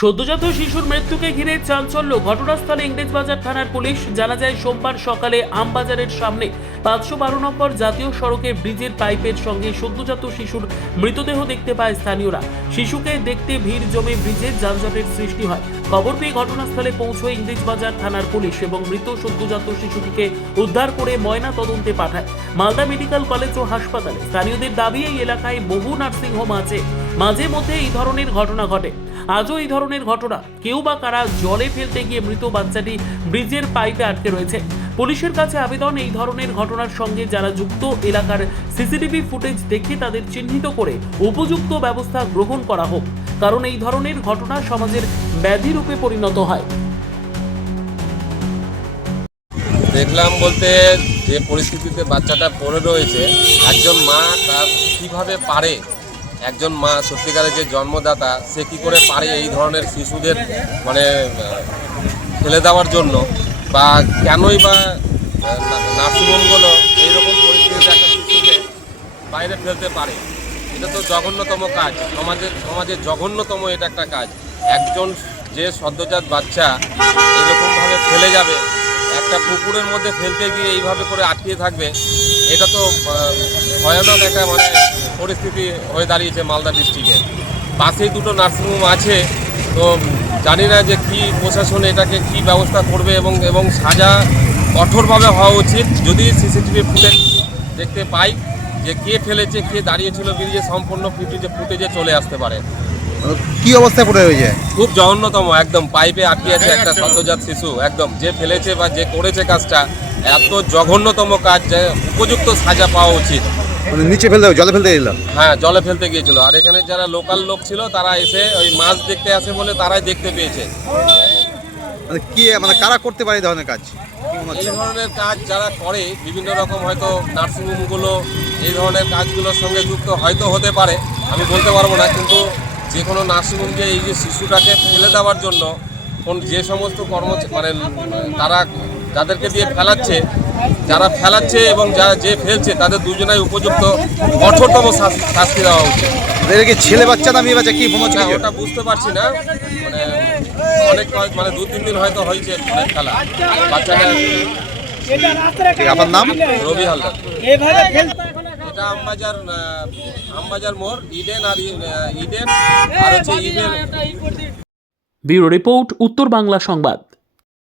সদ্যজাত শিশুর মৃত্যুকে ঘিরে চাঞ্চল্য। ঘটনাস্থলে ইংরেজবাজার থানার পুলিশ। জানা যায় সোমবার সকালে আমবাজারের সামনে 512 নম্বর জাতীয় সড়কে ব্রিজের পাইপের সঙ্গে সদ্যজাত শিশুর মৃতদেহ দেখতে পায় স্থানীয়রা। শিশুকে দেখতে ভিড় জমে ব্রিজে যানজটের সৃষ্টি হয়। খবর পেয়ে ঘটনাস্থলে পৌঁছয় ইংরেজবাজার থানার পুলিশ এবং মৃত সদ্যজাত শিশুটিকে উদ্ধার করে ময়না তদন্তে পাঠায় মালদা মেডিকেল কলেজ ও হাসপাতালে। স্থানীয়দের দাবি, এই এলাকায় বহু নার্সিংহোম আছে, মাঝে মধ্যে এই ধরনের ঘটনা ঘটে। আজও এই ধরনের ঘটনা। কেউ বা কারা জলে ফেলতে গিয়ে মৃত বাচ্চাটি ব্রিজের পাইপে আটকে রয়েছে। পুলিশের কাছে আবেদন, এই ধরনের ঘটনার সঙ্গে যারা যুক্ত এলাকার সিসিটিভি ফুটেজ দেখে তাদের চিহ্নিত করে উপযুক্ত ব্যবস্থা গ্রহণ করা হোক, কারণ এই ধরনের ঘটনা সমাজের ব্যাধি রূপে পরিণত হয়। দেখলাম বলতে, যে পরিস্থিতিতে বাচ্চাটা পড়ে রয়েছে, একজন মা তার কিভাবে পারে, একজন মা সত্যিকারের যে জন্মদাতা, সে কি করে পারে এই ধরনের শিশুদের ফেলে দেওয়ার জন্য, বা কেনই বা নার্সিংহোমগুলো এইরকম পরিস্থিতিতে একটা শিশুকে বাইরে ফেলতে পারে। এটা তো জঘন্যতম কাজ, সমাজের জঘন্যতম এটা একটা কাজ। একজন যে সদ্যজাত বাচ্চা এরকমভাবে ফেলে যাবে, একটা পুকুরের মধ্যে ফেলতে গিয়ে এইভাবে করে আটকিয়ে থাকবে, এটা তো ভয়ানক একটা পরিস্থিতি হয়ে দাঁড়িয়েছে মালদা ডিস্ট্রিক্টে। পাশেই দুটো নার্সিংহোম আছে, তো জানি না যে কি প্রশাসন এটাকে কি ব্যবস্থা করবে, এবং সাজা কঠোরভাবে হওয়া উচিত। যদি সিসিটিভি ফুটেজ দেখতে পাই যে কে ফেলেছে, কে দাঁড়িয়েছিল ব্রিজে, সম্পূর্ণ ফুটেজে চলে আসতে পারে। কি অবস্থায় পড়ে রয়েছে? খুব জঘন্যতম, একদম পাইপে আটকে আছে একটা সদ্যজাত শিশু। একদম যে ফেলেছে বা যে করেছে কাজটা, এত জঘন্যতম কাজ, যে উপযুক্ত সাজা পাওয়া উচিত। নিচে ফেলতে, জলে ফেলতে গেছিল? হ্যাঁ, জলে ফেলতে গিয়েছিল। আর এখানে যারা লোকাল লোক ছিল, তারা এসে ওই মাছ দেখতে আসে বলে তারাই দেখতে পেয়েছে। কারা করতে পারে এই ধরনের কাজ? এই ধরনের কাজ যারা করে, বিভিন্ন রকম হয়তো নার্সিংহোমগুলো এই ধরনের কাজগুলোর সঙ্গে যুক্ত হয়তো হতে পারে, আমি বলতে পারবো না। কিন্তু যে কোনো নার্সিংহোমকে এই যে শিশুটাকে ফেলে দেওয়ার জন্য যে সমস্ত তারা যাদেরকে দিয়ে যারা ফেলাচ্ছে এবং যে ফেলছে, তাদের দুজনাই উপযুক্ত কঠোরতম শাস্তি দেওয়া উচিত। কি ছেলে বাচ্চা না মেয়ে বাচ্চা, কি ওটা বুঝতে পারছি না। অনেক 2-3 দিন হয়তো হয়েছে খেলা বাচ্চাটা। আমার নাম রবি হালদার। এটা আমবাজার মোড়, ইডেন আর হচ্ছে ইডেন। ব্যুরো রিপোর্ট, উত্তর বাংলা সংবাদ।